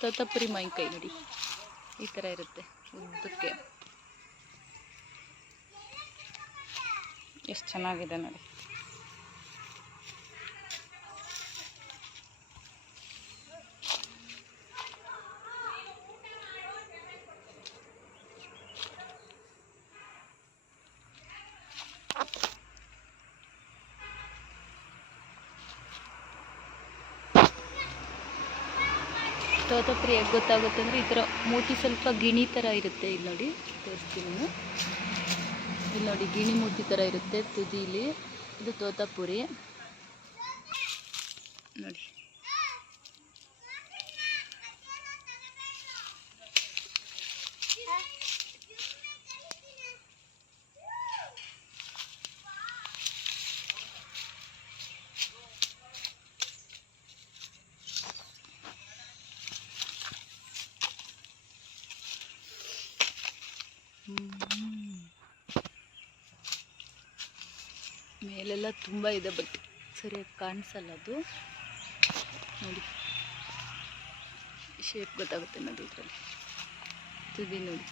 ತೋತಾಪುರಿ ಮಾವಿನಕಾಯಿ ನೋಡಿ ಈ ಥರ ಇರುತ್ತೆ ಉದ್ದಕ್ಕೆ. ಎಷ್ಟು ಚೆನ್ನಾಗಿದೆ ನೋಡಿ. ತೋತಾಪುರಿ ಹೇಗೆ ಗೊತ್ತಾಗುತ್ತೆ ಅಂದರೆ ಈ ಥರ ಮೂತಿ ಸ್ವಲ್ಪ ಗಿಣಿ ಥರ ಇರುತ್ತೆ. ಇಲ್ಲಿ ನೋಡಿ ತೋರಿಸ್ತೀನಿ ನಾನು. ಇಲ್ಲಿ ನೋಡಿ ಗಿಣಿ ಮೂತಿ ಥರ ಇರುತ್ತೆ ತುದಿಲಿ. ಇದು ತೋತಾಪುರಿ ನೋಡಿ. ಮೇಲೆಲ್ಲ ತುಂಬ ಇದೆ ಬಟ್ ಸರಿಯಾಗಿ ಕಾಣಿಸಲ್ಲ ಅದು. ನೋಡಿ ಶೇಪ್ ಗೊತ್ತಾಗುತ್ತೆ ನೋಡಿ ಇದರಲ್ಲಿ. ತುದಿ ನೋಡಿ.